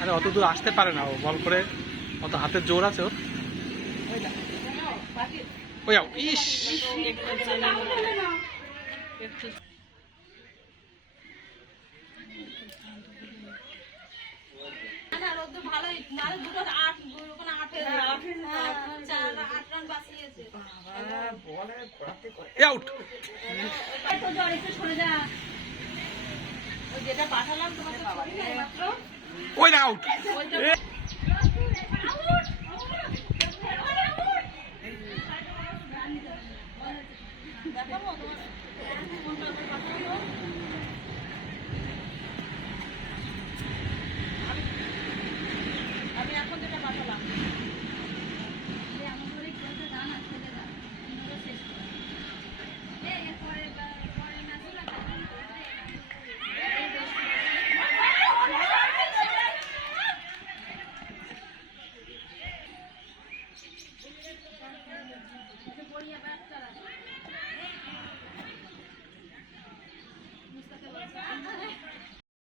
আরে অত দূর আসতে পারে না ও, বল করে অত হাতের জোর আছে ওর। ওই ইস যেটা পাঠালাম তোমাকে মাত্র ওই না আউট। দেখাবো তোমার